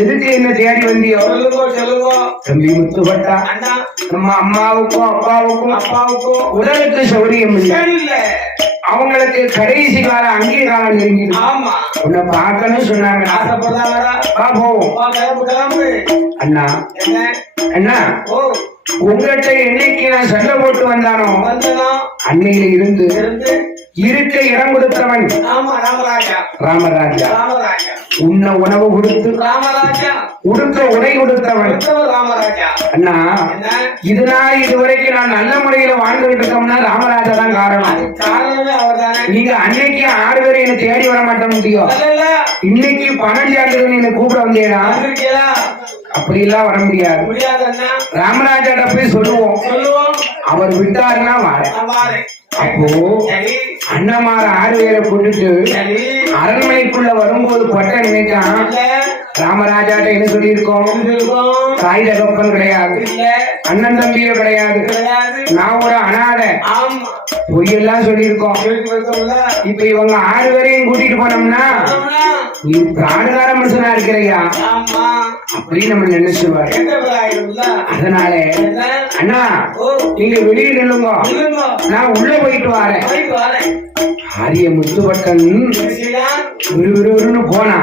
எதுக்கு என்ன தேடி வந்தியோ? தம்பி முத்துப்பட்டா, நம்ம அம்மாவுக்கும் அப்பாவுக்கும் உடலுக்கு சௌரியம் இல்லை. அவங்களுக்கு கடைசி காலம் அங்கீகாரம் நெருங்கிது. உன்னை பார்க்கணும் சொன்னாங்க. அண்ணா அண்ணா, உங்கள்கிட்ட என்னைக்கு நான் சண்டை போட்டு வந்தானோ அன்னையில இருந்து இருக்க இடம் கொடுத்தவன் ராமராஜா. உன்ன உணவு கொடுத்து உடுக்க உடை கொடுத்தவன் அண்ணா. இதனால் இதுவரைக்கும் நான் நல்ல முறையில வாழ்ந்துகிட்டு இருக்கோம்னா ராமராஜா தான் காரணம். நீங்க அன்னைக்கு 6 பேரை என்ன தேடி வர மாட்டேன் முடியும். இன்னைக்கு 12 ஆண்டுகள் என்ன கூப்பிட வந்தேனா? அப்படி எல்லாம் வர முடியாது. ராமராஜாட்ட போய் சொல்லுவோம், அவர் விட்டாருன்னா வாரேன். அப்போ அண்ணமார 6 பேரை கூட்டிட்டு அரண்மனைக்குள்ள வரும்போது பட்ட நினைச்சான். ராமராஜாட்ட என்ன சொல்லியிருக்கோம்? தாய் தகப்பன் கிடையாது, அண்ணன் தம்பியோ கிடையாது, நான் ஒரு அனாதை, பொய்யெல்லாம் சொல்லியிருக்கோம். இப்ப இவங்க 6 பேரையும் கூட்டிட்டு போனோம்னா நீ பிராணகார மனுஷனா இருக்கிறையா அப்படின்னு நம்ம நினைச்சுவாரு. அதனால அண்ணா நீங்க வெளியே நில்லுங்க, நான் உள்ள போயிட்டு வரேன். ஆரிய முத்துப்பட்டன் விறுவிறுன்னு போனா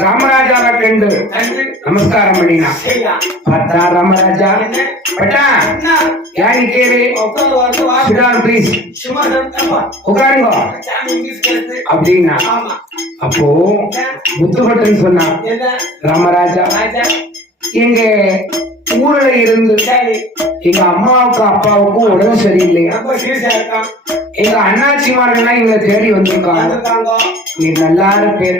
ராமராஜாவை கண்டு நமஸ்காரம் பண்ணினா. பார்த்தா ராமராஜா, பட்டா யாரு கேரு ப்ளீஸ் உட்காருங்க அப்படின்னா. அப்போ முத்துப்பட்டன் சொன்னா, ராமராஜா எங்க ஊர்ல இருந்து எங்க அம்மாவுக்கும் அப்பாவுக்கும் உடம்பு சரியில்லையா, எங்க அண்ணாச்சிமாரெல்லாம் எங்களை தேடி வந்திருக்காங்க. நீ நல்லா பேர்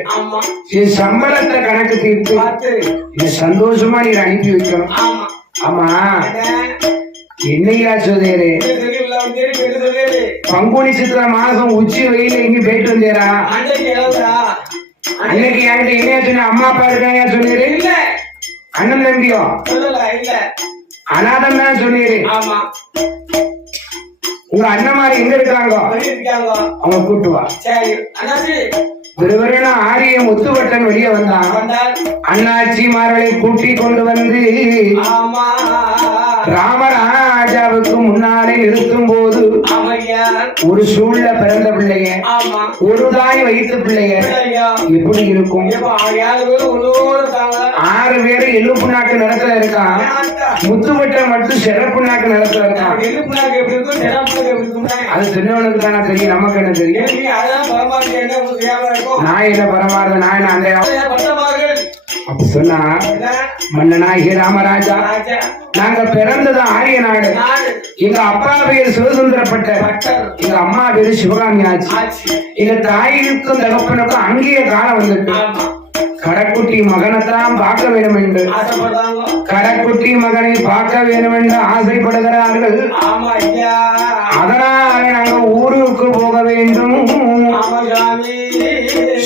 சம்பளத்தை கணக்கு தீர்த்து இந்த சந்தோஷமா நீ அனுப்பி வைக்கணும். ஆமா என்னையா சோதேரு, பங்குனி சித்திர மாசம் உச்சி வெயில எங்க போயிட்டு வந்தேரா? அன்னைக்கு என்கிட்ட என்னையா சொன்ன? அம்மா அப்பா இருக்காயா சொன்னீரு? அண்ணன் தம்பியோ அநாதம் தான் சொன்னீரு. உங்க அண்ணமாரி எங்க இருக்காங்க? அவங்க கூட்டுவா. விறுவிறுன்னு ஆரிய முத்துப்பட்டன் வெளியே வந்தான். அண்ணாச்சிமார்களை கூட்டி கொண்டு வந்து ராமராஜாவுக்கு முன்னாலே நிறுத்தும் போது ஒரு சூழ்ல பிறந்த பிள்ளைய, ஒரு தாய் வயிற்று பிள்ளைய எப்படி இருக்கும்? 6 பேரு எள்ளுப்பு நாட்டு நிலத்துல இருக்கான், முத்துப்பட்டன் மட்டும் சிறப்பு நாட்டு நிலத்துல இருக்கான். அது சின்னவனுக்கு தானே தெரியும், நமக்கு என்ன தெரியும்? நான் என்ன பரமார்த்த நான் அந்த அப்ப சொன்னா, மன்னனாகிய ராமராஜா நாங்க பிறந்தது ஆரிய நாடு. எங்க அப்பா பேரு சிவசுந்தரப்பட்டர், எங்க அம்மா பேரு சிவகாமி ஆச்சு. எங்க தாய்க்கும் தகப்பனுக்கும் அங்கேயே காலம் வந்துட்டு கடைக்குட்டி மகனைத்தான் பார்க்க வேண்டும் என்று, கடைக்குட்டி மகனை பார்க்க வேண்டும் என்று ஆசைப்படுகிறார்கள். அதனால நாங்க ஊருக்கு போக வேண்டும்.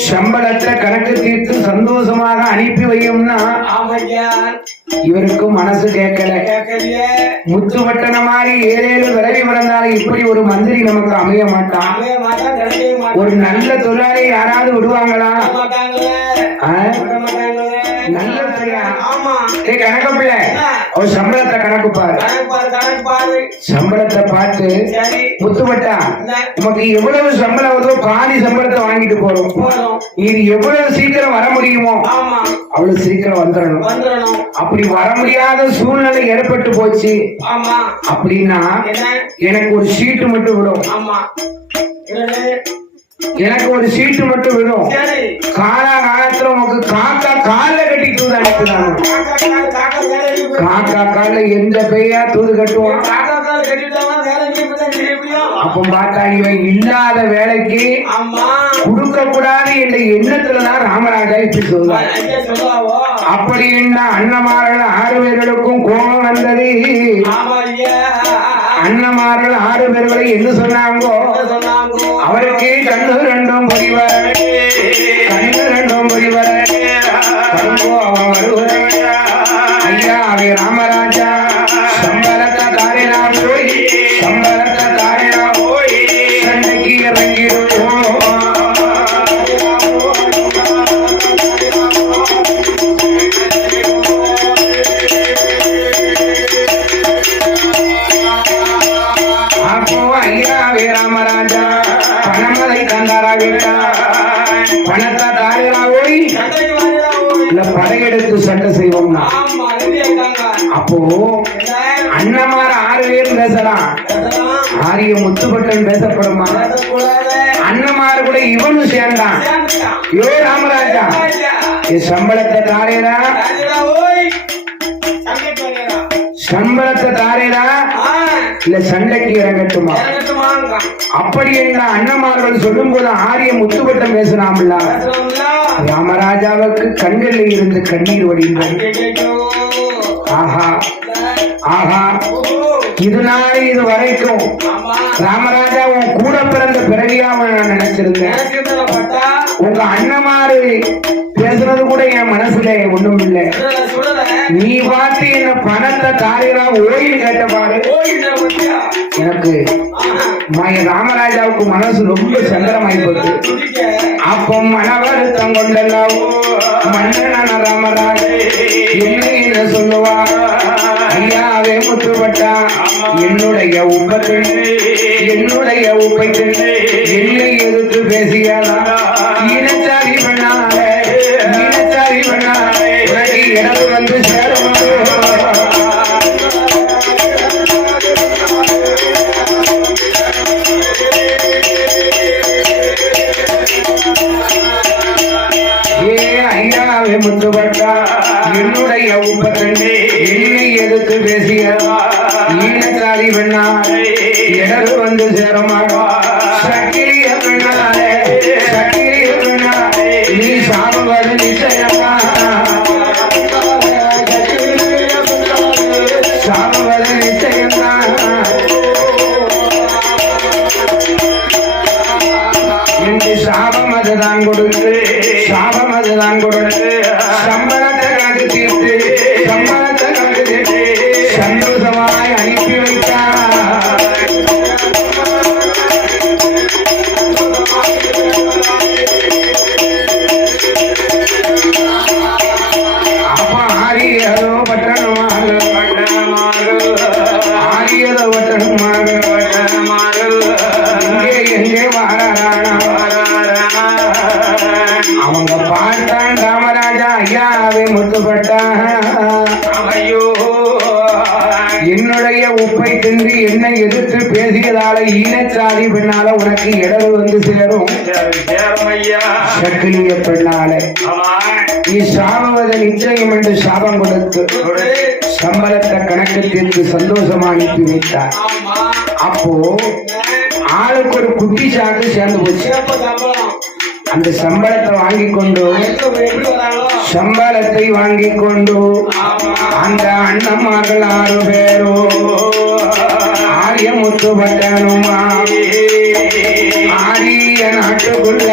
சம்பளத்தை கணக்கு தீர்த்து சந்தோஷமாக அனுப்பி வையும்னா இவருக்கு மனசு கேட்கல. முத்துப்பட்டன மாதிரி 7 விரவி பிறந்தாலும் இப்படி ஒரு மந்திரி நமக்கு அமைய மாட்டான். ஒரு நல்ல தொழிலாளி யாராவது விடுவாங்களா? நல்ல கணக்கப்பிள்ள அவர் சம்பளத்தை கணக்கு பாரு. சம்பளத்தை பார்த்து முத்துப்பட்டா நமக்கு எவ்வளவு சம்பளம் வருதோ பாதி சம்பளத்தை வாங்கிட்டு போறோம். இது எவ்வளவு சீக்கிரம் வர முடியுமோ அவ்வளவு சீக்கிரம் வந்துடணும். அப்படி வர முடியாத சூழ்நிலை ஏற்பட்டு போச்சு அப்படின்னா எனக்கு ஒரு சீட்டு மட்டும் விடும். எனக்கு ஒரு சீட்டு மட்டும் விடும். காலகாலத்துல உனக்கு காக்கா கால கட்டி தூது அனுப்புறாங்க. காக்கா கால எந்த பெய்யா தூது கட்டுவான்? அப்ப பார்த்தா இவன் இல்லாத வேலைக்கு கொடுக்க கூடாது என்ற எண்ணத்துலதான் ராமராஜா இப்படி சொல்லுவார். அப்படி என்ன அண்ணமார்கள் 6 பேர்களுக்கும் கோபம் வந்தது. அண்ணமார்கள் 6 பேர்களை என்ன சொன்னாங்கோ? அவருக்கு கண்ணு 2 பொறிவர், கண்ணு 2 பொறிவர், அவன் வருவர். ஐயா அவை ராமராஜா சம்பளத்தை தாரினா போய், சம்பளத்தை தாரினா போய் சண்டைக்கு இறங்கிடுவோம். இல்ல படையெடுத்து சண்டை செய்வோம்னா அப்போ அண்ணமார் 6 பேரும் பேசலாம், ஆரிய முத்துப்பட்டன் பேசப்படுமா? அண்ணமார் கூட இவனும் சேர்ந்தான். யோ ராமராஜா, சம்பளத்தை தாரேடா, சம்பளத்தை தாரேடா, இல்ல சண்டைக்கு இறங்கட்டுமா? அப்படி என்ற அண்ணமார்கள் சொல்லும் போது ஆரிய முத்துப்பட்டம் பேசலாம்ல. ராமராஜாவுக்கு கண்களில் இருந்து கண்ணீர் வடிந்தது. ஆஹா ஆஹா, இதனால இது வரைக்கும் ராமராஜா உன் கூட பிறந்த பிறவியாம நான் நினைச்சிருந்தேன். உங்க அண்ணமாரு பேசுறது கூட என் மனசுல ஒண்ணும் இல்லை. நீ பார்த்து என்ன பணத்தை தாரீரா ஓய்வு கேட்ட பாரு. எனக்கு ராமராஜாவுக்கு மனசு ரொம்ப சங்கடமாயி போச்சு. அப்போ மனவருத்தம் கொண்டெல்லாம் மன்னனான ராமராஜ என்ன சொல்லுவா? ஐயாவே முத்துப்பட்டா, என்னுடைய உப்பை என்னை எதிர்த்து பேசியாதா? இனச்சாரி பண்ணாலே உனக்கு எனக்கு வந்து சேரும். ஐயாவே முத்துப்பட்டா, என்னுடைய உப்பை என்னை எதிர்த்து பேசியதா? ஈனச்சாரி பெண்ணாலே இடது வந்து சேரமாட்டா? சக்கிரிய பெண்ணாலே நீ சாகுவது நிச்சயமா? சாகுவது நிச்சயமா? என்று சாபம் அதுதான் கொடுத்து சம்பளத்தை கணக்கு தீர்த்து சந்தோஷமாய் அனுப்பி வைத்தார். அப்ப ஆரியதோ பட்டணமாக எங்கே வாரானா? அவங்க பார்த்தான் ராமராஜா, ஐயாவே முத்துப்பட்டான், ஐயோ என்னுடைய உப்பை தின்று என்னை எதிர்த்து பேசியதால ஈனச்சாதி பெண்ணால உனக்கு இடவு வந்து சேரும். சக்கிலிய பெண்ணால நீ சாபவத நிச்சயம் என்று சாபம் கொடுத்து சம்பளத்தை கணக்கு தீர்த்து சந்தோஷமா அனுப்பி வைத்தார். அப்போ ஆளுக்கு ஒரு குட்டி சாக்கு சேர்ந்து போச்சு. அந்த சம்பளத்தை வாங்கிக் கொண்டு அந்த அண்ணம்மார்கள் 6 பேரோ ஆரிய முத்துப்பட்டனுமா ஆரிய நாட்டுக்குள்ள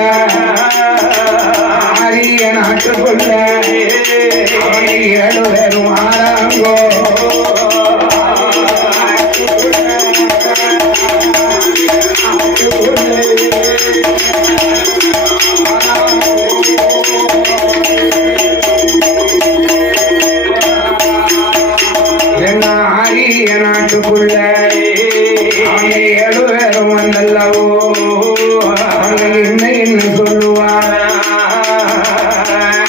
அவனை 7 பேரும் ஆறாங்கோ. ஆரிய நாட்டுக்குள்ள அவனை 7 பேரும் வந்தல்லவோ. என்ன சொல்லுவார்?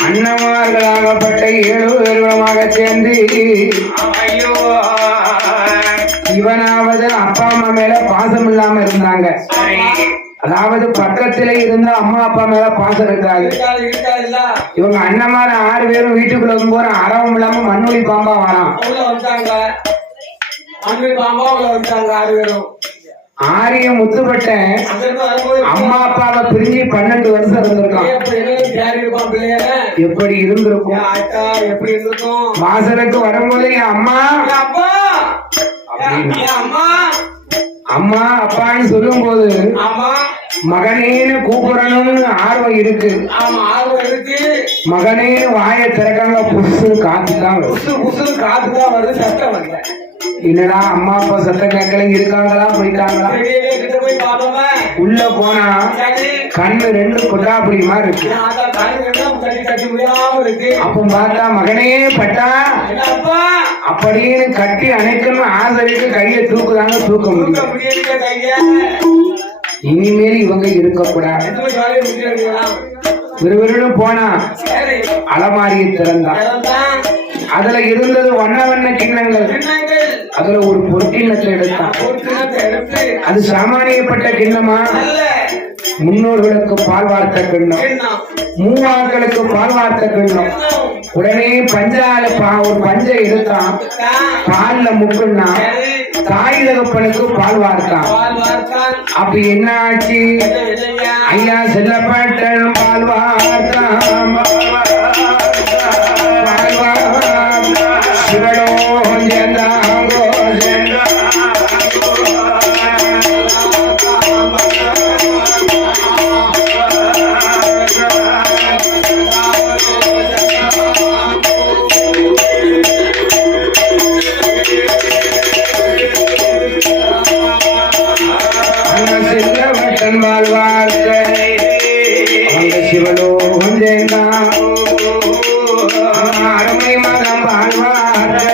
அண்ணமார்களாகப்பட்ட 7 பேருமாக சேர்ந்து இவனாவது அப்பா அம்மா மேல பாசம் இல்லாம இருந்தாங்க. அதாவது பக்கத்திலே இருந்த அம்மா அப்பா மேல பாசம் இருக்காது. இவங்க அண்ணமார 6 பேரும் வீட்டுக்குள்ள போற அறவும் இல்லாம மண்ணுளி பாம்பா வரான். ஆரிய முத்துப்பட்டேன் அம்மா அப்பாவை பிரிஞ்சு 12 வருஷம் இருந்திருக்கான். எப்படி இருந்திருக்கும்? வாசலுக்கு வரும்போது என் அம்மா அப்பான்னு சொல்லும் போது மகனேன்னு கூப்பிடணும்னு ஆர்வம் இருக்கு. மகனேன்னு வாயை திறக்காங்க, புசு காத்துதான் வருது, சத்தம் வரல. இல்லடா அம்மா அப்பா சத்தம் கேட்கல, இருக்காங்களா போயிட்டாங்களா? உள்ள போனா கண்ணு 2 கொட்டாப்படி மாதிரி இருக்கு. அப்ப பார்த்தா மகனே பட்டா அப்படின்னு கட்டி அணைக்கணும் ஆசைக்கு கையை தூக்குதாங்க, தூக்க முடியும். இனிமேல் இவங்க இருக்கக்கூடாது. விறுவிறுன்னு போனா அலமாரியை திறந்தான். அதுல இருந்தது வண்ண வண்ண கிண்ணங்கள். அதுல ஒரு பொற்கிண்ணத்தை எடுத்தான். அது சாமானியப்பட்ட கிண்ணமா? முன்னோர்களுக்கு பால் வார்த்த கிண்ணம், மூவாக்களுக்கு பால் வார்த்த கிண்ணம். உடனே பஞ்சால ஒரு பஞ்சை எடுத்தான், பால்ல முக்குன்னா தாய் தகப்பனுக்கு பால் வார்த்தான். அப்ப என்ன ஆச்சு? ஐயா செல்லப்பட்ட பால் வார்த்தான், சிவனோ சேர்ந்தாங்கோ செல்லவட்டன் வாழ்வார்த்தை அவங்க சிவனோ அருமை மகம் வாழ்வார்த்த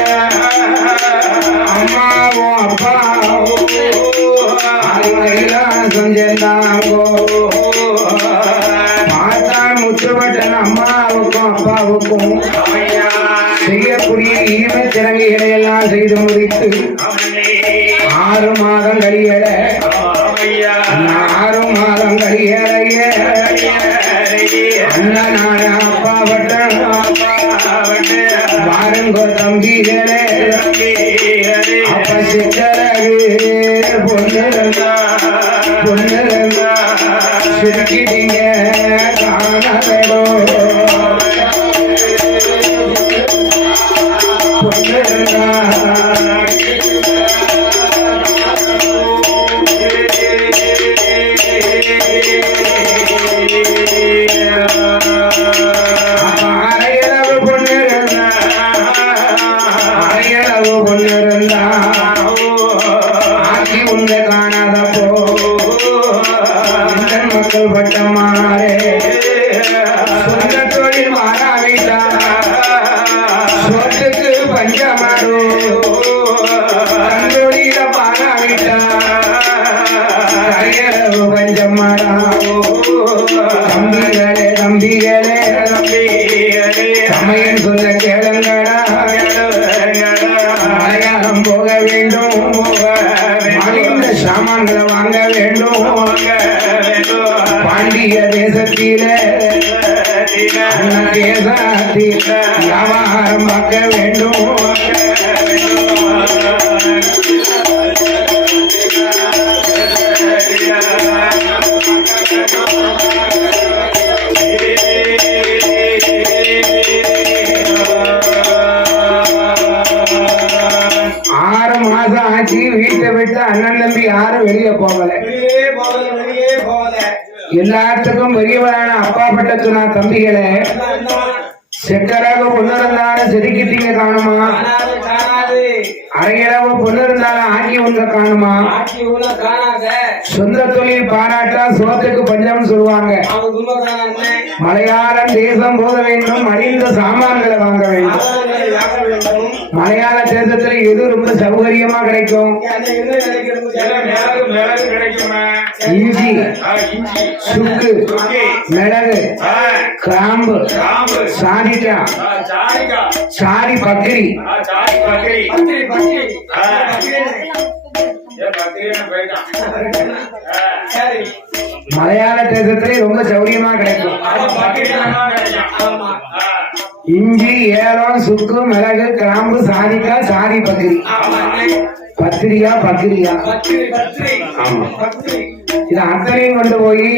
அம்மாவோ அப்பாவோ செஞ்சாங்கோ. பார்த்தான் முற்றுவட்டன் அம்மாவுக்கும் அப்பாவுக்கும் செய்யக்கூடிய ஈமச்சிறங்கிகளை எல்லாம் செய்து முடித்து 6 மாதம் கழியல, 6 மாதம் கழியலைய அண்ணனான அப்பாவட்டன் பாருங்கோ தம்பிகளே, அப்ப சித்தரகு பொண்ணிருந்தா சிரிக்கிட்டீங்க காணவேடோ பொண்ணிருந்தா ஆக்கி உங்க காணாதப்போ மக்கள் பட்டமாறே சொந்த தொழில் மாறாவிட்டா சொத்துக்கு பஞ்சமாடோ தொழில பாராவிட்டா பஞ்சமாடா. தம்பிகளே தம்பிகளே சமையல் சொல்ல கேளுங்கடா, மலையாளம் போக வேண்டும், மலிந்த சாமான்களை வாங்க வேண்டும், பாண்டிய தேசத்திலே தேசத்தில் வியாபாரம் பார்க்க வேண்டும். வீட்டை விட்டு அண்ணன் தம்பி யாரும் வெளியே போகல. எல்லாத்துக்கும் பெரியவரான அப்பா பட்டத்துனா தம்பிகளே, செக்கராக பொண்ணு இருந்தாலும் செதுக்கிட்டீங்க காணுமா, அரையளவு பொண்ணு இருந்தாலும் ஆக்கி உங்க காணுமா. சொந்த தொழில் பாராட்டா சோத்துக்கு பஞ்சம் சொல்லுவாங்க. மலையாளம் தேசம் போக வேண்டும், மடிந்த சாமான்களை வாங்க வேண்டும். மலையாள தேசத்துல எது ரொம்ப சௌகரியமா கிடைக்கும்? இஞ்சி, சுக்கு, மிளகு, கிராம்பு, சாதிக்கா, சாரி பக்கிரி, மலையாள தேசத்திலே ரொம்ப சௌரியமா கிடைக்கும். இஞ்சி, ஏலம், சுக்கு, மிளகு, கிராம்பு, சாதிக்கா, சாரி பக்கிரி. பத்திரியா பக்கிரியா? ஆமா. இது அத்தனையும் கொண்டு போய்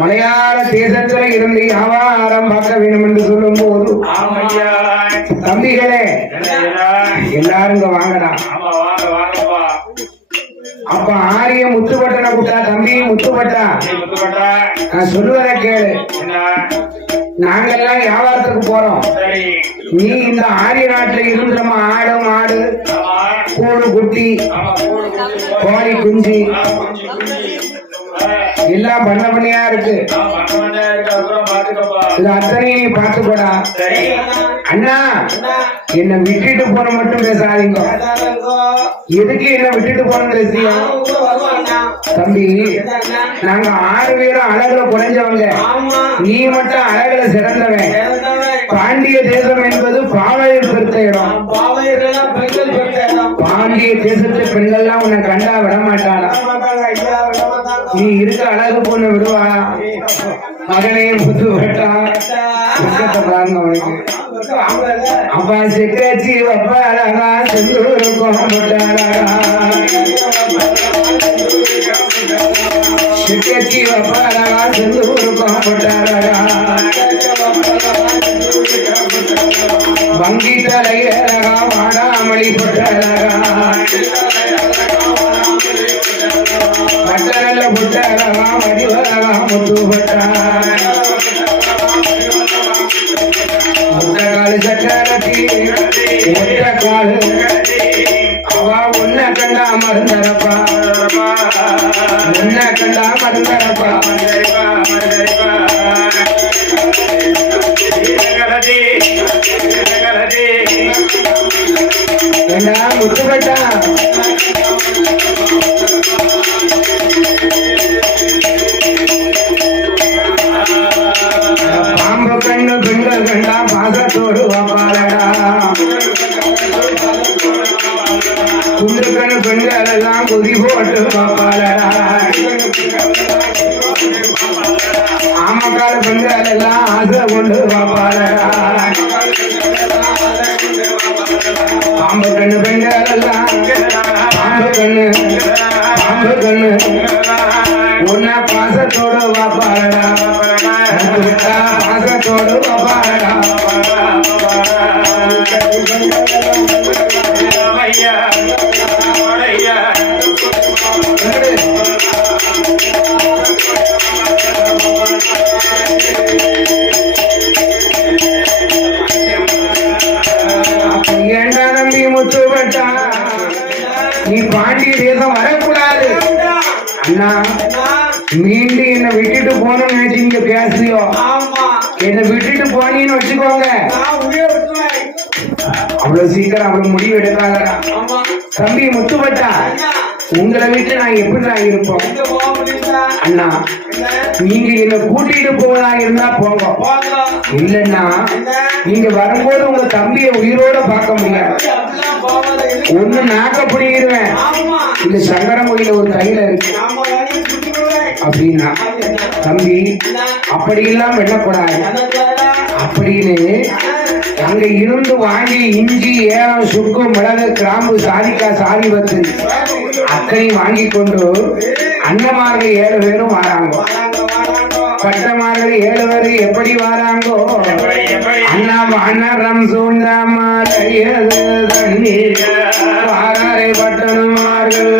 மலையாள தேசத்துல இருந்து வியாபாரம் பார்க்க வேண்டும் என்று சொல்லும் போது, தம்பிகளே எல்லாரும் வாங்கடா. அப்ப ஆரிய முத்துப்பட்டனை கூட்டா, தம்பி முத்துப்பட்டா நான் சொல்லுவத கேளு. நாங்கெல்லாம் வியாபாரத்துக்கு போறோம், நீ இந்த ஆரிய நாட்டுல இருந்து நம்ம ஆடு மாடு கூடு குட்டி கோழி குஞ்சு எல்லாம் பண்ண பண்ணியா இருக்கு. இது அத்தனையும் நீ பாத்துக்கோடா. அண்ணா என்ன விட்டுட்டு போன மட்டும் பேசாதீங்க. எதுக்கு என்ன விட்டுட்டு போன விஷயம் தம்பி? நாங்க 6 பேரும் அழகுல குறைஞ்சவங்க, நீ மட்டும் அழகுல சிறந்தவன். பாண்டிய தேசம் என்பது பாவையர் பெருத்த இடம். பாண்டிய தேசத்து பெண்கள்லாம் உன்னை கண்டா விட மாட்டாளா? நீ இருக்க அழகு பொண்ணு விடுவாளா? மகனையும் புத்து விட்டா பாருங்க அவனுக்கு. அப்பா சிக்காச்சி அப்பா அழகா செந்தூருக்கும் சிக்காச்சி அப்பா அழகா செந்தூருக்கும் வங்கி தலையழகா வாடாமணி பொட்டழகா பட்டரல்ல புட்டழகா மடிவழகா முத்து பட்டா முட்டக்காலு சட்டரத்தி முட்டக்காலு அவா உன்னை கண்டா மருந்தரப்பா, உன்னை கண்டா மருந்தரப்பா. ஏண்டா முத்துப்பட்டா பாம்பு கண்ணு பெண்கள் கண்டா பாசத்தோடு வாப்பாளடா. குண்டுக்கண்ணு பெண்கள் எல்லாம் குதி போட்டு வாப்பாளடா. ஆமக்கால பெண்கள் எல்லாம் ஆசை கொண்டு வாப்பாளடா. பாம்பு கண்ணு பெண்கள் எல்லாம் பாம்பு கண்ணு உன்ன பாசத்தோடு வாப்பாளடா. பாசத்தோடு வாப்பாளடா. ஏண்டா நம்பி முத்துப்பட்டா நீ பாண்டிய தேசம் வரக்கூடாது. அண்ணா மீண்டும் என்ன விட்டுட்டு போனோம்னு நினைச்சு நீங்க பேசுறியோ? என்ன விட்டுட்டு போனீன்னு வச்சுக்கோங்க, அவ்வளவு சீக்கிரம் அவ்வளவு முடிவு எடுக்காதடா. தம்பி முத்துப்பட்டா உங்களை விட்டு நான் எப்படி நான் இருப்போம்? அண்ணா நீங்க என்ன கூட்டிட்டு போவதா இருந்தா போங்க, இல்லன்னா நீங்க வரும்போது உங்க தம்பிய உயிரோட பார்க்க முடியாது. ஒண்ணு நாக்க பிடிக்கிடுவேன், இந்த சங்கரமொழியில ஒரு கையில இருக்கு அப்படின்னா தம்பி அப்படி எல்லாம் வெட்டக்கூடாது அப்படின்னு அங்க இருந்து வாங்கி இஞ்சி ஏலம் சுக்கு மிளகு கிராம்பு சாதிக்கா சாதிபத்து அத்தனை வாங்கி கொண்டு அண்ணமார்கள் 7 பேரும் வாராங்க. பட்டமார்கள் 7 பேரு எப்படி வாராங்கோ? அண்ணா அண்ணரம் சூழ்ந்தாமாரையது தண்ணீர் வாராரை பட்டணமார்கள்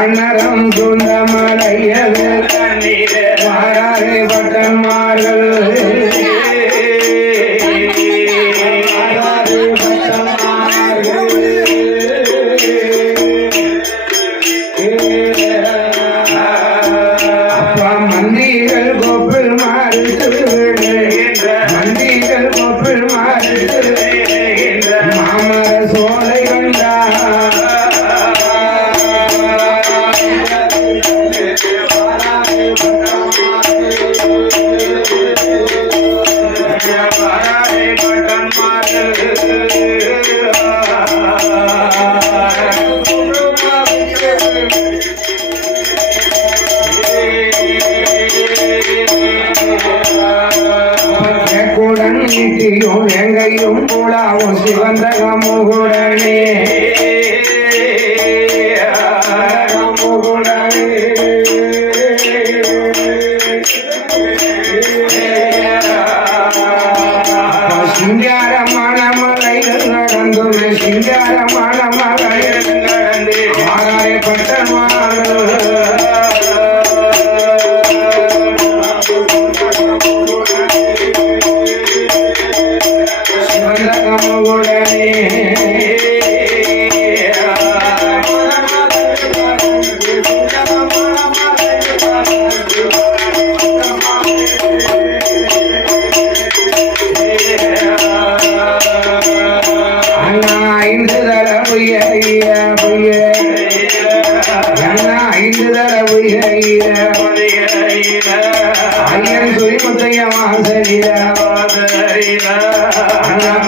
அண்ணரம் சூழ்ந்தமலையது வாராரை பட்டணமார்கள் எங்கையும் கூடாவும் சிவந்தகமுகுடனே சிங்காரமான மலைகள் நடந்துமே சிங்காரமான மலைகள் நடந்து ஆராய பட்டமான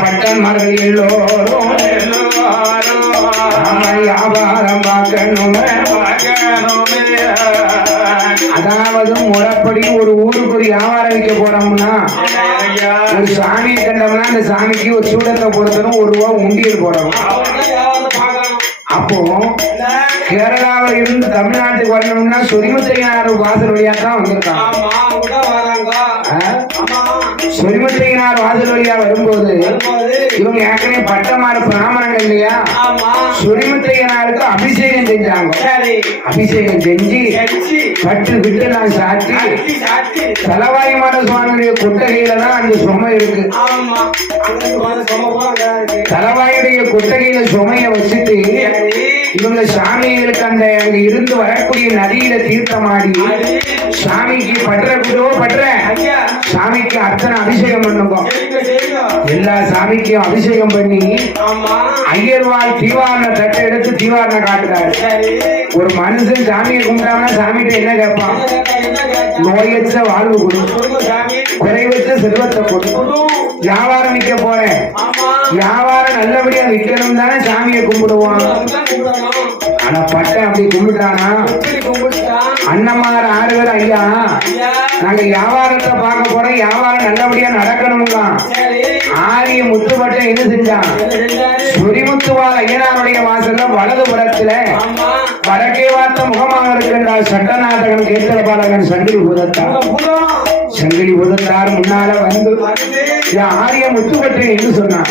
பட்டன்மார்கள் எல்லோரும் வியாபாரம் பார்க்கணும். அதாவது முறைப்படி ஒரு ஊருக்கு ஒரு வியாபாரம் வைக்க போறோம்னா ஒரு சாமியை கண்டோம்னா அந்த சாமிக்கு ஒரு சூடத்தை பொறுத்தனும் ₹1 உண்டியல் போடணும். அப்போ கேரளாவில் இருந்து தமிழ்நாட்டுக்கு வரணும்னா சொரிமுத்தையனார் வாசல் வழியா தான் வந்திருக்காங்க. சொரிமுத்தையனார் வாசல் வழியா வரும்போது இவங்க ஏற்கனவே பட்டமாறு பிராமணங்கள் இல்லையா, சொரிமுத்தையனாருக்கு அபிஷேகம் செஞ்சாங்க. அபிஷேகம் செஞ்சு பட்டு விட்டு நான் சாத்தி தலவாய் மாட சுவாமியுடைய கொட்டகையில தான் அந்த சுமை இருக்கு. தலவாயுடைய கொட்டகையில சுமைய வச்சுட்டு இவங்க சாமிகளுக்கு அந்த அங்க இருந்து வரக்கூடிய நதியில தீர்த்தமாடி சாமிக்கு படுற சாமிக்கு அர்ச்சனை அபிஷேகம் பண்ணுங்க. எல்லா சாமிக்கும் அபிஷேகம் பண்ணி ஐயர்வாள் தீவாரண தட்டை எடுத்து தீவாரண காட்டுறாரு. ஒரு மனுஷன் சாமியை கும்பிட்டாங்கன்னா சாமிகிட்ட என்ன கேட்பான்? நோயற்ற வாழ்வு கொடு, குறைவற்ற செல்வத்தை கொடு, வியாபாரம் விற்க போறேன், வியாபாரம் நல்லபடியா விற்கணும் தானே சாமியை கும்பிடுவான். ஆனா பட்டன் அப்படி கும்பிட்டானா? அண்ணமார் 6 பேர், ஐயா நாங்க வியாபாரத்தை பார்க்க போறோம், வியாபாரம் நல்லபடியா நடக்கணும்னா ஆரிய முத்துப்பட்டன் என்ன செஞ்சான்? சொரிமுத்துவால் ஐயனாருடைய வாசல்ல வலது புறத்துல வடக்கே வார்த்த முகமாக இருக்கின்றார் சட்டநாதகன் கேத்திர பாலகன் சங்கிலி புதத்தார் முன்னால வந்து ஆரிய முத்துப்பட்டன் என்று சொன்னான்.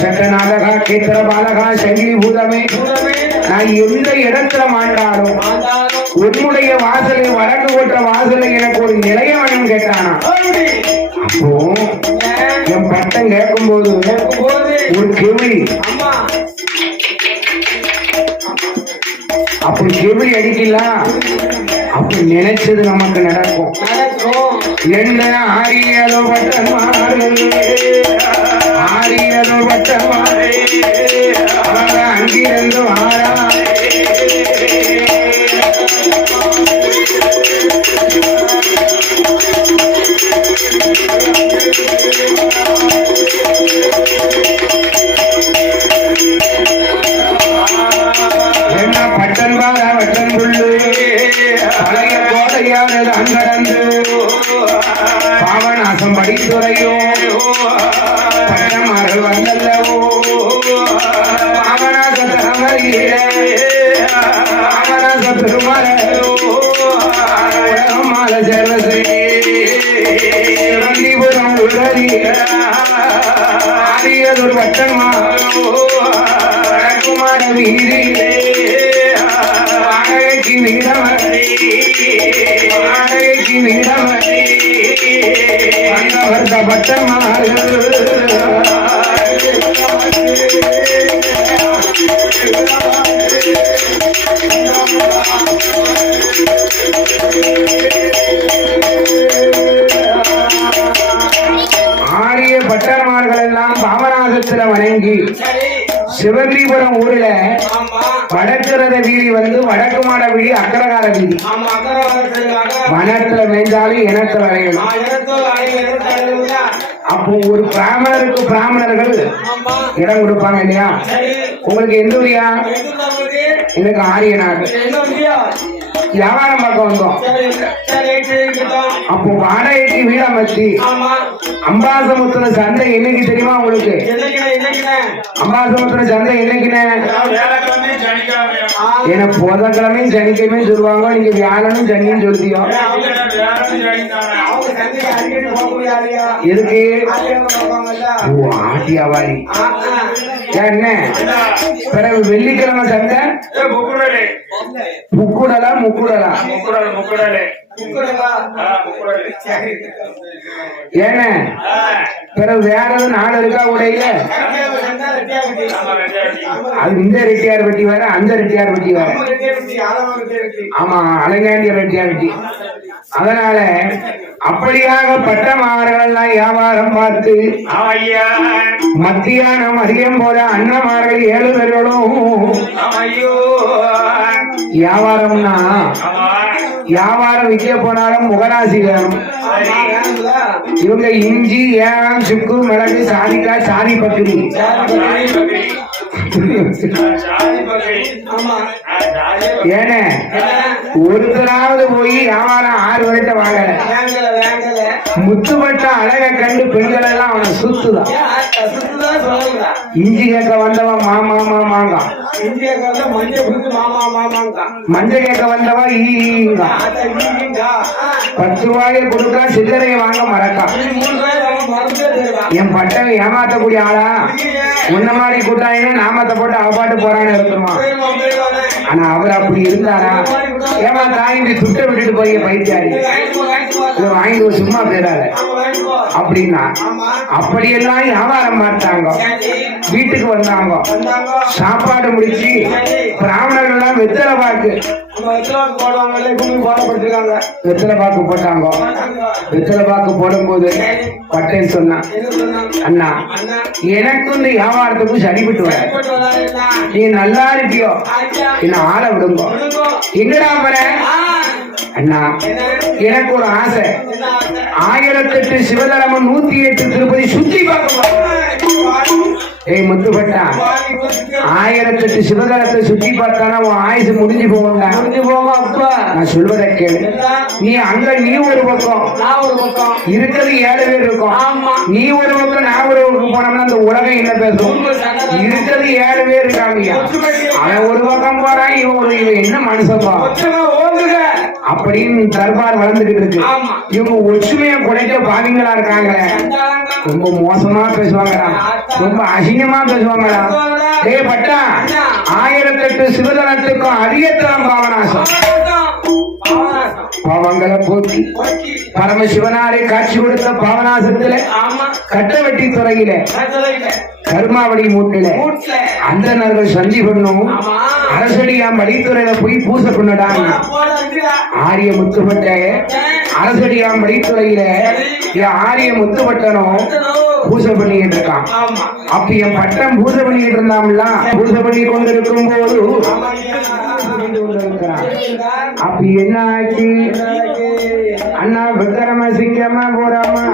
சட்டநாதகா கேத்திர பாலகா சங்கிலி பூதமே, நான் எந்த இடத்துல மாண்டாலும் உன்னுடைய வாசலை வடக்கு போட்ட வாசலை எனக்கு ஒரு நிலைய வேணும் கேட்டானா. அப்போ என் பட்டம் கேட்கும் போது ஒரு கேள்வி, அப்படி கேள்வி அடிக்கலாம், அப்படி நினைச்சது நமக்கு நடக்கும். என்ன ஆரியதோ பட்டமாறு, ஆரியதோ பட்டமாறு அங்கிருந்து ஆரா என்ன பட்டன் பார வட்டன் புள்ளு பழைய கோடையானது அங்கடந்து பாவநாசம் படித்துறையோ பட்டமாறு வந்தல்லவோ பாவநாச பாவநாச பெருமாளையோ மால சேர்வசை வந்திபுரம் உதவி ஆரியதொரு பட்டன்மாரோ குமார வீரி வாடகைக்கு வீரமதி, வாடகைக்கு வீரமதி வந்தவர்த பட்டன்மாரு ஆரிய பட்டன்மார்கள் எல்லாம் பாவநாசத்துல வணங்கி சிவந்திபுரம் ஊர்ல வடக்கிறத வீதி வந்து வடக்கு மாட வீதி அக்கரகார வீதி. வனத்துல மேய்ந்தாலும் இனத்துல அடையணும். அப்போ ஒரு பிராமணருக்கு பிராமணர்கள் இடம் கொடுப்பாங்க இல்லையா? உங்களுக்கு எந்த ஊரியா? எனக்கு ஆரிய நாடு. வியாபாரம் பார்க்க வந்தோம். அப்போ வாடகைக்கு வீட மத்தி அம்பாசமுத்திர சந்தை என்னைக்கு தெரியுமா உங்களுக்கு? அம்பாசமுத்திர சந்தை என்னைக்குன்னு எனக்கு புதன்கிழமையும் சனிக்கிழமையும் சொல்லுவாங்க. நீங்க வியாழனும் சனியும் சொல்லியோ எதுக்கு? ஆட்டியாவாரி என்ன பிறகு வெள்ளிக்கிழமை சந்தை புக்குடலாம் முக்குடலா? ஏன பிறகு வேற எதுவும் நாடு இருக்கா உடையில? அது இந்த ரெட்டியார் வெட்டி வேற, அந்த ரெட்டியார் வெட்டி வேற. ஆமா, அலங்காண்டிய ரெட்டியார் வெட்டி. அதனால அப்படியாக பட்டமார்கள் வியாபாரம் பார்த்து மத்தியானம் அதிகம் போல அண்ணமார்கள் 7 பேர்களும் வியாபாரம்னா வியாபாரம் விற்க போனாலும் முகராசி வேணும். இவங்க இஞ்சி, ஏலம், சுக்கு, மிளகு, சாதிக்காய், சாதி பத்திரி. ஏன ஒருத்தராவது போய் வியாபாரம் 6 வருஷத்தை வாங்கல. முத்துப்பட்ட அழக கண்டு பெண்கள் எல்லாம் அவனை சுத்துதான். இஞ்சி கேட்க வந்தவன் மாமா மாமாங்க, மஞ்சள் கேட்க வந்தவா ஈங்க, 10 ரூபாயை கொடுக்கா சில்லறையை வாங்க மறக்கா. என் பட்டவை ஏமாத்தக்கூடிய ஆளா? முன்ன மாதிரி கூட்டாயினா நாமத்தை போட்டு அவப்பாட்டு போறான்னு இருக்குமா? ஆனா அவர் அப்படி இருந்தாரா? ஏமா தாய்ந்து சுட்ட விட்டுட்டு போய் பைத்தியாரி வாங்கி சும்மா பேராத அப்படின்னா அப்படியெல்லாம் வியாபாரம் பார்த்தாங்க. வீட்டுக்கு வந்தாங்க, சாப்பாடு முடிச்சு பிராமணர்கள் எல்லாம் வெத்தலை பாக்கு வெத்தலை பாக்கு போட்டாங்க. வெத்தலை பாக்கு போடும் போது பட்டேன் சொன்னான், அண்ணா எனக்கு இந்த வியாபாரத்துக்கும் சரிபட்டு வர, நீ நல்லா இருப்பியோ என்ன ஆள விடுங்க. எங்கடா போற? அண்ணா எனக்கு ஒரு ஆசை, 1008 சிவதலமும் 108 திருப்பதி சுத்தி பார்க்க. ஏய் முத்துப்பட்டா, 1008 சிவதலத்தை சுத்தி பார்த்தானா உன் ஆயுசு முடிஞ்சு போகும்டா. முடிஞ்சு போகும். அப்பா நான் சொல்வதை கேளு. நீ அங்க நீ ஒரு பக்கம், நான் ஒரு பக்கம், இருக்கிறது 7 பேர் இருக்கும். நீ ஒரு பக்கம், நான் ஒரு பக்கம் போனோம்னா அந்த உலகம் என்ன பேசும்? இருக்கிறது 7 பேர் இருக்காங்க. அவன் ஒரு பக்கம் போறான், இவன் என்ன மனுஷன் அப்படின்னு தர்பார் வளர்ந்துகிட்டு இருக்கு. இவங்க ஒற்றுமையை குறைக்க பாவிங்களா இருக்காங்க. ரொம்ப மோசமா பேசுவாங்கடா, ரொம்ப அசிங்கமா பேசுவாங்கடா. ஏ பட்டா, 1008 சிவதனத்துக்கும் அதிகத்தரம் பாவநாசம். பாவங்களை போக்கி பரமசிவனாரை காட்சி கொடுத்த பாவநாசத்துல கட்டவெட்டி துறையில கருமாவடி மூட்டில அந்தனர்கள் சந்தி பண்ணும் அரசடியாம் வழித்துறையில போய் பூசை பண்ணுடாங்க. ஆரிய முத்துப்பட்ட அரசடியாம் வழித்துறையில ஆரிய முத்துப்பட்டனும் பூசை பண்ணிக்கிட்டு இருக்கான். அப்ப என் பட்டம் பூசை பண்ணிக்கிட்டு இருந்தாம்ல, பூசை பண்ணி கொண்டிருக்கும் போது அப்ப என்ன ஆச்சு? அண்ணா விக்ரமசிங்கமா புறமா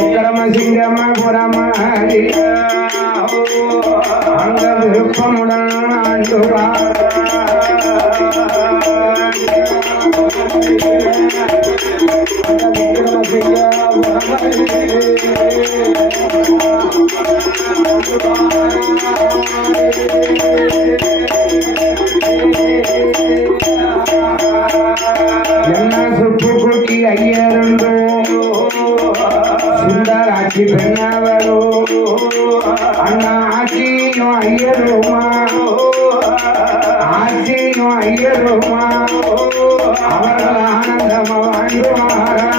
விக்ரமசிங்கமா புறமா அங்க விருப்பமுடன் ஆண்டுவா என்ன சுப்பு குட்டி ஐயருண்டோ சுந்தராட்சி பெண்ணாவளோ அண்ணா ஆட்சியும் ஐயருமா ஆட்சியும் ஐயருமா அவர்கள் ஆனந்தமா வாழ்வாரா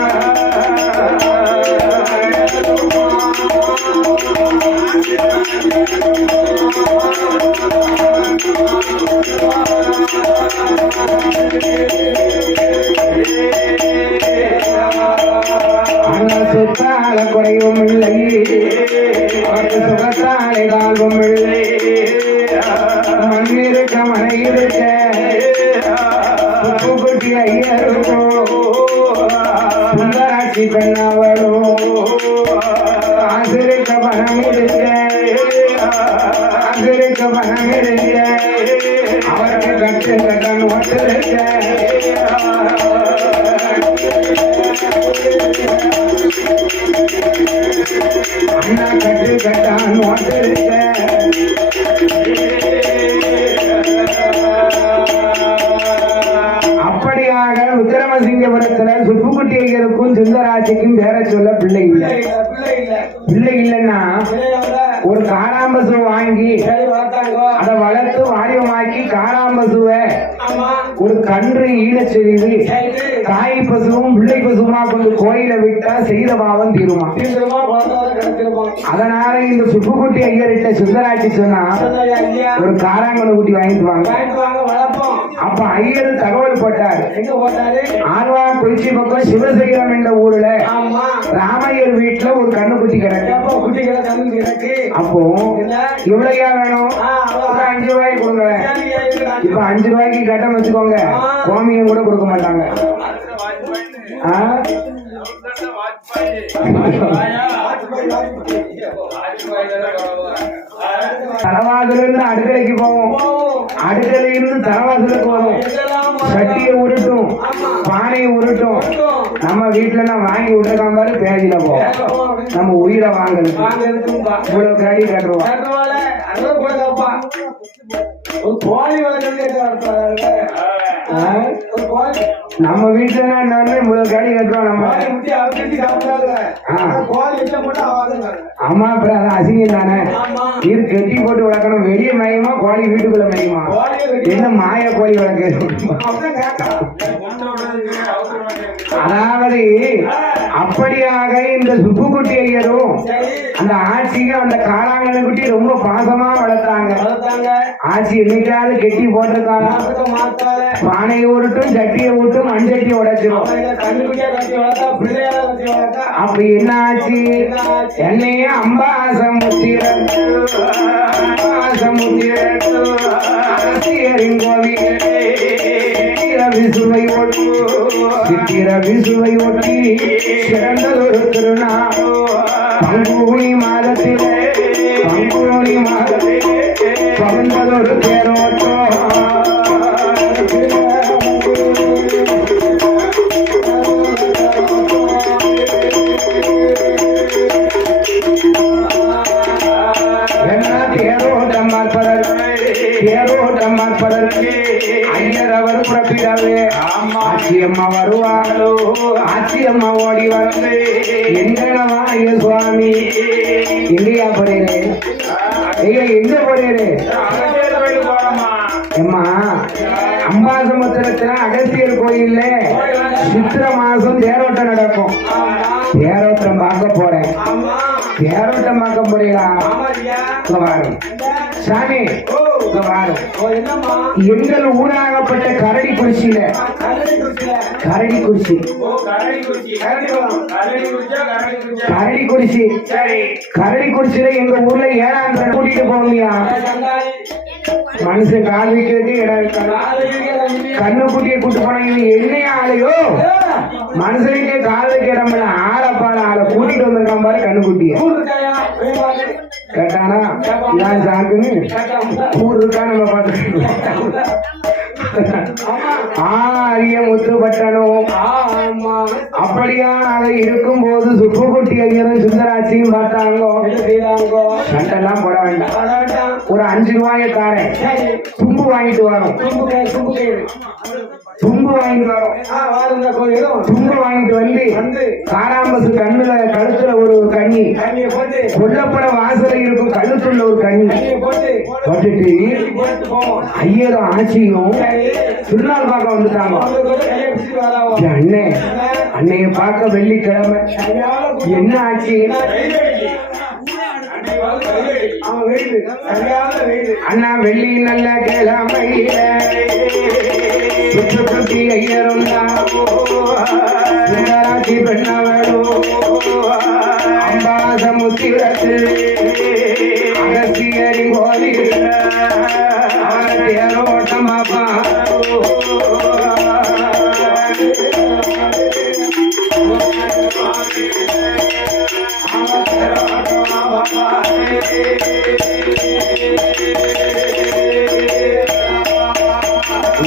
சுத்தால குறையும் இல்லை, சுகத்தாலை தாழ்வும் இல்லை. மண்ணிருக்க மனை இருக்க குட்டி ஐயருக்கோ சுந்தராட்சி பெண்ணாவளோ ஆசிரிக்க பணம் இருக்க ஆசிரிக்க பணம் இருக்க அவருக்கு கட்டு கட்டன் ஒட்டு இருக்க அண்ணா கட்டு கட்டான் ஒட்டு இருக்க. அப்படியாக விக்ரமசிங்கபுரத்துல சுப்புக்குட்டி ஐயருக்கும் சுந்தராட்சிக்கும் பேர சொல்ல பிள்ளை இல்லை. பிள்ளை இல்லைன்னா ஒரு காராம்பசு வாங்கி அதை வளர்த்து வாரியமாக்கி காராம்பசுவை ஒரு கன்று ஈட செய்து தாய் பசுவும் பிள்ளை பசுமா கொண்டு கோயில விட்டா செய்த பாவம் தீருமா. அதனால இந்த சுப்புக்குட்டி ஐயர்கிட்ட சுந்தராட்சி சொன்னா ஒரு காராங்கனை குட்டி வாங்கிட்டு வாங்க. அப்ப ஐயர் தகவல் போட்டார். ஆழ்வா குறிச்சி பக்கம் சிவசைலம் என்ற ஊர்ல ராமையர் வீட்டுல ஒரு கண்ணுக்குட்டி கிடக்கு. அப்போ இவ்வளையா வேணும், 5 ரூபாய்க்கு கொடுங்க. இப்ப 5 ரூபாய்க்கு கட்டம் வச்சுக்கோங்க, கோமியம் கூட கொடுக்க மாட்டாங்க. தலவாசல இருந்து அடுக்கலைக்கு போவோம், அடுக்கலை இருந்து தலவாசலுக்கு வரும். சட்டியை உருட்டும், பானையை உருட்டும். நம்ம வீட்டுல நான் வாங்கி விட்டுருக்காம பாரு, பேஜில போவோம். நம்ம உயிரை வாங்கல இவ்வளவு கடி கட்டுருவோம். நம்ம வீட்டுல இவ்வளவு கடி கட்டுவோம். நம்ம ஆமா, அப்புறம் அதான் அசிங்கம் தானே. இது கட்டி போட்டு வளர்க்கணும். வெளியே மயமா கோழி வீட்டுக்குள்ள மயமா என்ன மாய கோழி வளர்க்க. அதாவது அப்படியாக இந்த சுப்புக்குட்டி ஐயரும் அந்த ஆட்சியும் அந்த காளாங்கனை குட்டி ரொம்ப பாசமா வளர்த்தாங்க. ஆட்சி என்னைக்காவது கெட்டி போட்டிருக்காங்க. பானையை ஊட்டும், சட்டியை ஊட்டும், மண்சட்டியை உடைச்சிடும். அப்ப என்ன ஆச்சு? என்னைய அம்பாசம் அரசியரின் கோவில் விசுவை ஒட்டி சித்திர விசுவை ஒட்டி சிறந்ததொரு திருநாள் பங்குனி மாதத்திலே பறந்ததொரு தேரோட்டம். ஐயர் அவர் புறப்பிடவே ஆச்சியம்மா வருவாங்களோ, ஆச்சியம்மா ஓடி வந்து எங்கனவா ஐய சுவாமி எங்கயா போறீரு? எங்க போறீரு? அம்மா அம்பாசமுத்திரத்துல அகஸ்தியர் கோயில்ல சித்திர மாசம் தேரோட்டம் நடக்கும். தேரோட்டம் பார்க்க போறேன். தேரோட்டம் பார்க்க போறீங்களா? சாமி எங்கள் ஊராகப்பட்ட கரடி குறிச்சியில கரடி குறிச்சி கரடி குறிச்சியில எங்க ஊர்ல 7ஆம் தரம் கூட்டிட்டு போகலையா? மனுஷன் கால் வைக்கிறது இடம் இருக்காங்க. கண்ணு குட்டியை கூட்டு போனா என்னையா ஆளையோ மனுஷனுக்கே கால் வைக்க இடம் ஆளப்பால ஆளை கூட்டிட்டு வந்திருக்கான் பாரு. கண்ணு குட்டிய கேட்டானா நான் சாக்குன்னு ஊர் இருக்கா நம்ம பார்த்து ஆரிய முத்துப்பட்டனும் அப்படியாக இருக்கும் போது சுப்புக்குட்டி ஐயரும் சுந்தராட்சியும் பார்த்தாங்க. சண்டெல்லாம் போட வேண்டாம், ஒரு 5 ரூபாயை தாரேன், தும்பு வாங்கிட்டு வரோம். தும்பு வாங்கிட்டு வரோம். தும்பு வாங்கிட்டு வந்து காராம்பசு கண்ணுல கழுத்துல ஒரு கண்ணி, கொல்லப்பட வாசல இருக்கும் கழுத்துள்ள ஒரு கண்ணி போட்டுட்டு ஐயரும் ஆட்சியும் திருநாள் பார்க்க வந்துட்டாங்க. அண்ணே அன்னைய பார்க்க வெள்ளிக்கிழமை என்ன ஆச்சு? அண்ணா வெள்ளி நல்ல கிழமையில சுற்றுக்குட்டி ஐயரும் சுந்தராட்சி பெண்ணவளோ அம்பாசமுத்திரத்தில் அகஸ்தியரின் கோவில் தேரோட்டமாப்பா.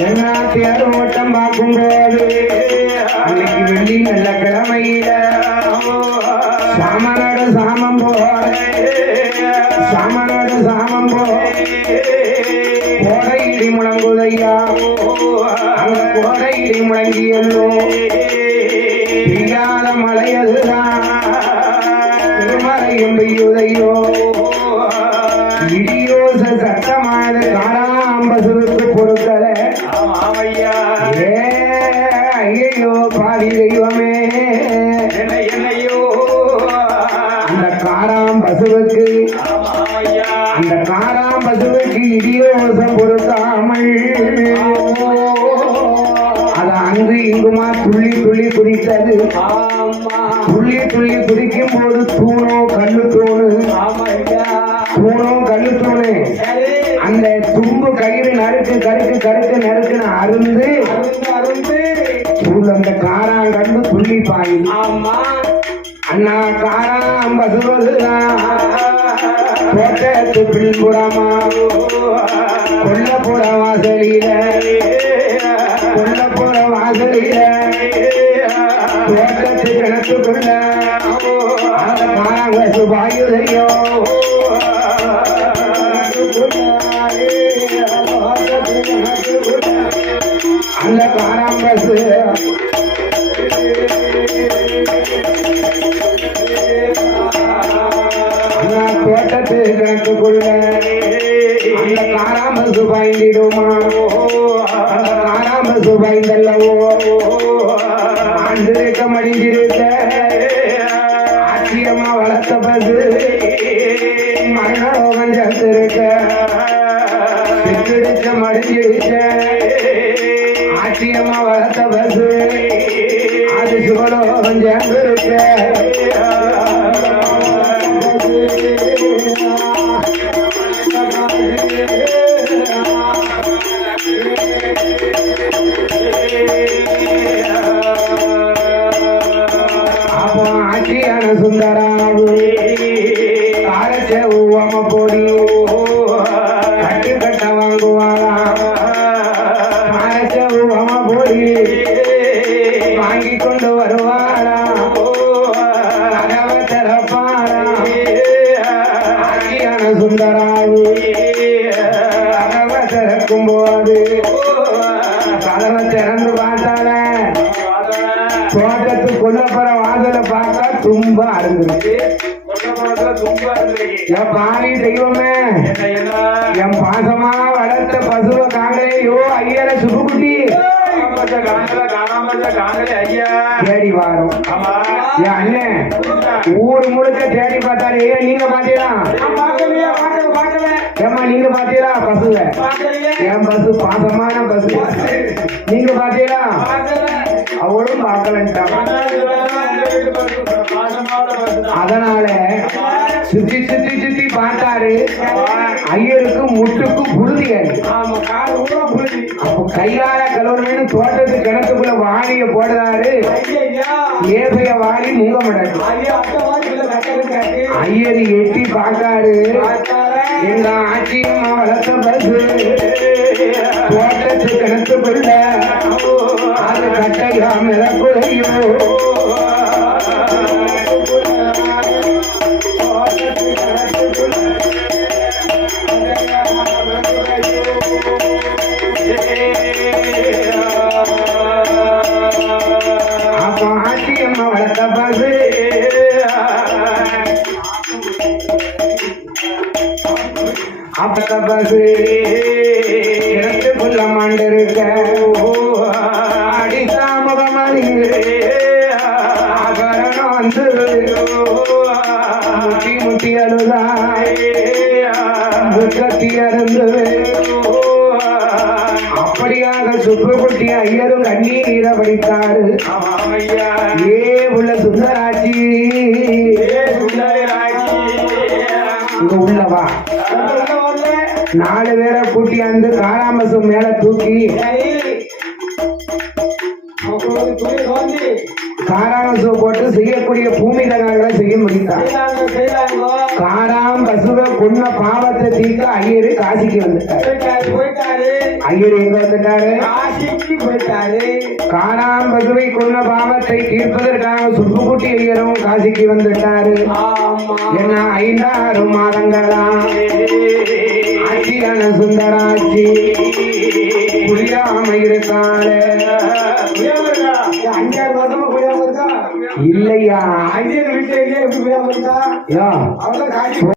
என்ன தேரோட்டம் பார்க்கும்போது அன்னைக்கு வெள்ளி நல்ல கிழமையில சாமனோட சாமம் கோடை இடி முழங்குதையா. அந்த கோடை இடி முழங்கியல்லோ பிரியாத மலையதுதான் திருமலை மழையும் பெய்யுதையோ இடியோச சத்தமான காராம்பசுக்கு பொருட்கள ஐயோ பாவி தெய்வமே என்னையோ அந்த காராம்பசுவுக்கு அந்த காராம்பசுவுக்கு இடியோசம் பொருத்தாமல் அது அங்கு இங்குமா துள்ளி துள்ளி குதித்தது. துள்ளி துள்ளி குதிக்கும் போது தூணோ கல்லு தூணு தூணோ கல்லு தூணு அந்த தும்பு கயிறு நறுக்கு கருக்கு கருக்கு நறுக்குன்னு அருந்து அந்த காராங்கண்டு துள்ளி பாய் அண்ணா காராம்பசுவதுதான் தோட்டத்து பின்புறமா கொல்லப்புற வாசலில கொல்லப்புற வாசலில தோட்டத்து கிணத்துக்குள்ள அந்த காராம்பசு பாயுதையோ அந்த காராம்பசு தோட்டத்து கிணத்துக்குள்ள அந்த காராம்பசு பாய்ந்திடுமா அந்த காராம்பசு பாய்ந்தல்லவோ ஆண்டிருக்க மடிஞ்சிருக்க ஆச்சியம்மா வளர்த்த பசு மரணோகம் சேர்த்திருக்க செத்துடிச்ச மடிஞ்சிருக்க ஆச்சியம்மா வளர்த்த பசு அது சிவலோகம் சேர்ந்திருக்க அப்போ ஆட்சியான சுந்தராவு காலச்ச ஊவம போடி கட்டு கட்ட வாங்குவாரா காலச்ச ஊவம போடி வாங்கி கொண்டு வருவாரா கதவை திறப்பாரா ஆட்சியான சுந்தராவு கதவை திறக்கும் போது கதவை திறந்து பார்த்தால தோட்டத்து கொல்லப்புற வாசலை பார்த்தா தும்ப அருந்துருக்கு. என் பாவி தெய்வமே என் பாசமா வளர்த்த பசுவ காங்கலையோ ஐயர சுபுக்குட்டி தேடி வாரும் என் அண்ணன் ஊர் முழுக்க தேடி பார்த்தாரு. நீங்க பாத்தீங்களா ஏமா நீங்க பாத்தீங்களா பசுவ என் பசு பாசமான பசு நீங்க பாத்தீங்களா அவளும் பார்க்கலன்ட்டான். அதனால சுத்தி சுத்தி சுத்தி பார்த்தாரு. ஐயருக்கு முட்டுக்கு புழுதியாரு. அப்ப கையால கலவரம்னு தோட்டத்து கிணத்துக்குள்ள வாளிய போடுறாரு. ஏபைய வாளி முங்க மாட்டாரு. ஐயர் எட்டி பார்த்தாரு. எங்க ஆட்சியம்மா வளர்த்த பசு தோட்டத்து கிணத்துக்குள்ள அது கட்டையா மிளக்குறையோ அப்ப ஆட்சியம்மா வளர்த்த பசு அப்பத்த பசு கிணத்துக்குள்ள மாண்டிருக்க அடித்தாமுகமணி ஆபரணம் வந்து முட்டி முட்டி அழுதாய் துக்கத்தி அருந்து அப்படியாக சுப்புக்குட்டி ஐயரும் கண்ணீர படித்தாரு. ஏ உள்ள சுந்தராட்சி இங்க உள்ளவா 4 பேரை கூட்டியாந்து காராம்பசு மேல தூக்கி காராம்பசு போட்டு செய்யக்கூடிய பூமி தகவல்களை செய்ய முடிந்தார். காராம்பசுவை கொன்ன பாவத்தை தீர்க்க ஐயரு காசிக்கு வந்துட்டாரு. ஐயர் எங்க வந்துட்டாரு? காராம்பசுவை கொன்ன பாவத்தை தீர்ப்பதற்காக சுப்புக்குட்டி ஐயரும் காசிக்கு வந்துட்டாரு. என்ன 5 மாதங்களா ஆட்சியான சுந்தராட்சி புரியாம இருக்காளே. 5 மாதமா புரியாம இருக்கா? இல்லையா அஞ்சு வீட்டுல எப்படி போய் வந்தா யா அவர்தான் காட்சி